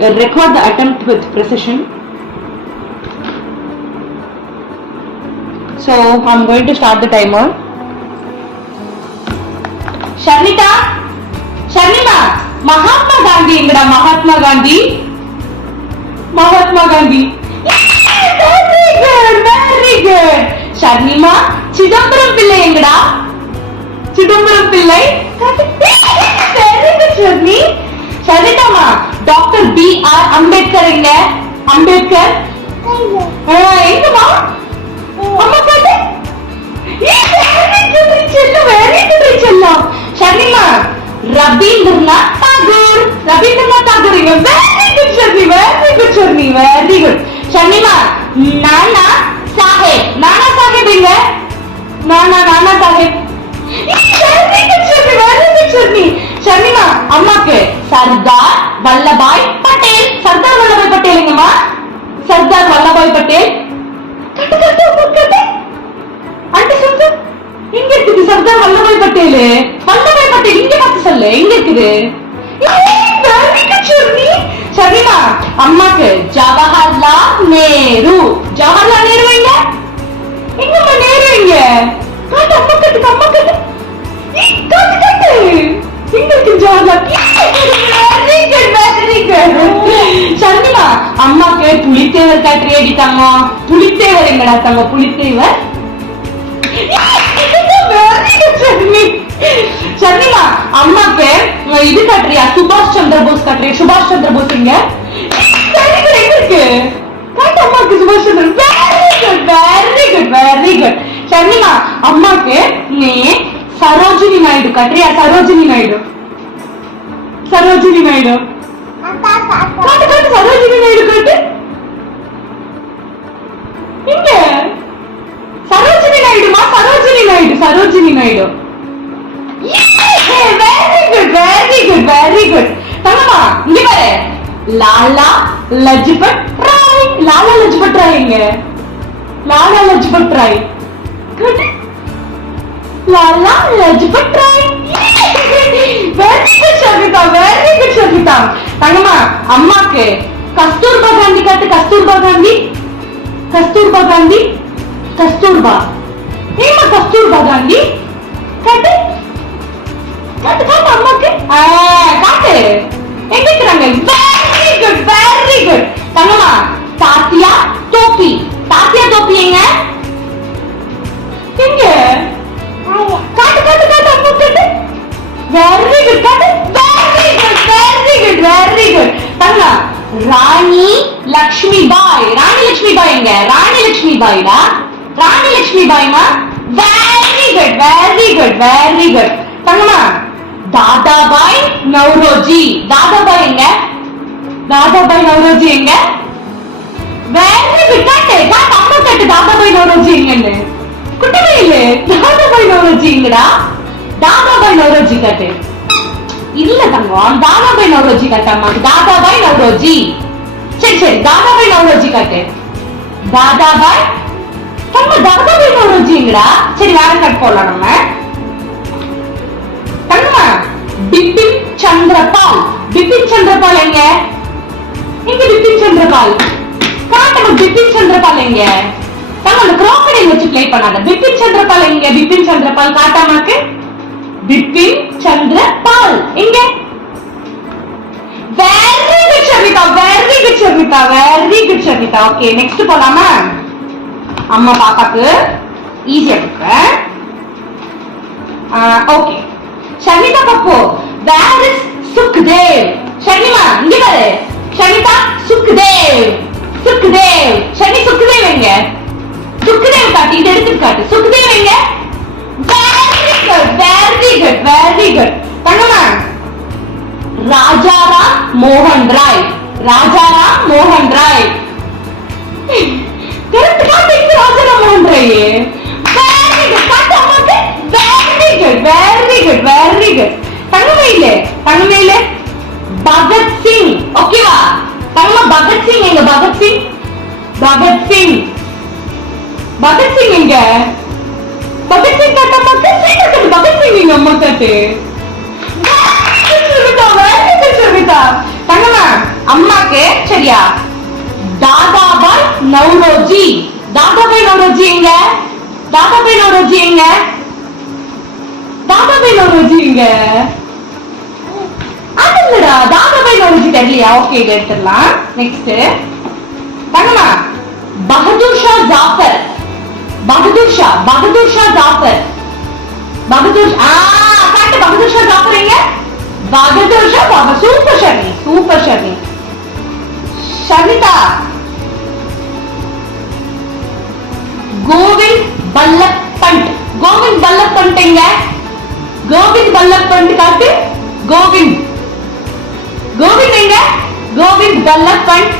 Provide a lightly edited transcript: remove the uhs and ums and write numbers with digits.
record the attempt with precision. So I'm going to start the timer. Sharnita, Sharnima, Mahatma Gandhi ingada, Mahatma Gandhi. Very good, very good. Sharnima, Chidambaram Pillai ingada, Chidambaram Pillai. Very good, Sharni. Sharnita ma, Dr. B.R. Ambedkar inga, Ambedkar. Inga ma, amma kate. Very good, Chilla. Sharnima, Rabindranath Tagore. Rabindranath Tagore inga. Very good, Sharni. Very good, Sharni. Very good. Sharnima, Nana Saheb. Nana Saheb inga. Nana Saheb. Very good, Sharni. Very good, Sharni. Sharnima, amma ke Sardar Vallabhbhai Patel. Sardar Vallabhbhai Patel inga ma. Sardar Vallabhbhai Patel. Kate. Ante சொல்லுங்க. எங்க இருக்குது சர்தார் வல்லபாய் பட்டேல்? வல்லபாய் பட்டேல் இங்க பார்த்து சொல்லு. எங்க இருக்குது? Very good Sharmi. ஷர்மிமா, அம்மாக்கு ஜவஹர்லால் நேரு. ஜவஹர்லால் நேரு எங்க? எங்கம்மா நேரு எங்க? காட்டு அம்மா கட்டு. காட்டு. எங்க இருக்கு ஜவஹர்லால்? Very good. ஷர்மிமா, அம்மாக்கு புலித்தேவர் காட்டு அடித்தாங்க. புலித்தேவர் எங்கடா தங்க? புலித்தேவர் சர்மிமா, அம்மாக்கு இது கட்டுறியா? சுபாஷ் சந்திர போஸ் கட்டுறியா? சுபாஷ் சந்திர போஸ் இங்க இருக்கு. காட்டு அம்மாக்கு சுபாஷ் சந்திர. Very good. சர்மிமா, அம்மாக்கு நீ சரோஜினி நாயுடு கட்டுறியா? சரோஜினி நாயுடு காட்டு. சரோஜினி நாயுடு காட்டு. இங்க சரோஜினி நாயுடுமா? சரோஜினி நாயுடு. Very good. தங்கம்மா, இங்க பாரு. லாலா லஜ்பத் ராய். லாலா லஜ்பத் ராய் எங்க? Lala Lajpat Rai. Lala Lajpat Rai. Very good Sharmitha. Very good Sharmitha. Thangamma, அம்மாக்கு கஸ்தூர்பா காந்தி காட்டு. கஸ்தூர்பா. ஏமா கஸ்தூர்பா காந்தி காட்டு. அம்மாக்கு காட்டு. எங்க இருக்கிறாங்க? Very good. தங்கம்மா, தாத்தியா தோப்பி எங்க? காட்டு. அம்மா காட்டு. Very good. காட்டு. Very good. தங்கம்மா, ராணி லட்சுமி பாய் எங்க? ராணி லட்சுமி பாய்மா. Very good. தங்கம்மா, தாதாபாய் நவ்ரோஜி. தாதாபாய் எங்க? Very good. காட்டு. அம்மா காட்டு. தாதாபாய் நவ்ரோஜி எங்கன்னு குட்டவே இல்ல. தாதாபாய் நவ்ரோஜி எங்கடா? தாதாபாய் நவ்ரோஜி காட்டு. இல்ல தங்கம், தாதாபாய் நவ்ரோஜி காட்டு அம்மாக்கு. தாதாபாய் நவ்ரோஜி. சரி, தாதாபாய் நவ்ரோஜி காட்டு. தாதாபாய் நவ்ரோஜி எங்கடா? சரி, வேற கட் போடலாம் நம்ம. தங்கம்மா, பிபின் சந்திரபால் எங்க? பிபின் சந்திரபால் காட்டு. பிபின் சந்திரபால் எங்க? தங்க, அந்த crocodile வச்சு ப்ளே பண்ணாத. பிபின் சந்திரபால் எங்க? காட்டாமாக்கு. பிபின் சந்திரபால் எங்க? Very good Sharmitha. Okay, next போலாமா? அம்மா பாப்பாக்கு ஈஸியா கொடுக்குறேன். Okay, Sharmitha Pappu, where is Sukhdev? ஷர்மிமா, இங்க பாரு. ஷர்மிதா, சுக்தேவ். ஷர்மி, சுக்தேவ் எங்க? சுக்தேவ் காட்டு. இது எடுத்து காட்டு. சுக்தேவ் எங்க? Very good. தங்கம்மா, ராஜாராம் மோகன் ராய். கரெக்ட். காட்டு. இங்க ராஜாராம் மோகன் ராய். Very good. காட்டு அம்மாக்கு. Very good. தங்கமயிலே பகத்சிங். ஓகேவா? தங்கம்மா, பகத்சிங் எங்க? பகத்சிங் எங்க? பகத்சிங் காட்டு அம்மாக்கு. பகத்சிங் எங்க அம்மா காட்டு. தங்கம்மா, அம்மா உனக்கு சரியா? தாதாபாய் நௌரோஜி. தாதாபாய் நௌரோஜி எங்க? தாதாபாய் நௌரோஜி எங்க? தாதாபாய் நௌரோஜி எங்க? அது இல்லடா, தாதாபாய் நௌரோஜி தெரியலையா? ஓகே, எடுத்துடலாம். நெக்ஸ்ட் தங்கம்மா, பகதூர் ஷா ஜாஃபர். பகதூர் ஷா ஜாஃபர். பகதூர் பகதூர் ஷா ஜாஃபர் எங்க? பகதூர் ஷா ஜாஃபர். Super Sharmi, super Sharmi. ஷர்மிதா, கோவிந்த் வல்லப் பண்ட். கோவிந்த் வல்லப் பண்ட் எங்க? கோவிந்த் வல்லப் பண்ட் காட்டு. கோவிந்த் எங்க? கோவிந்த் வல்லப் பண்ட்.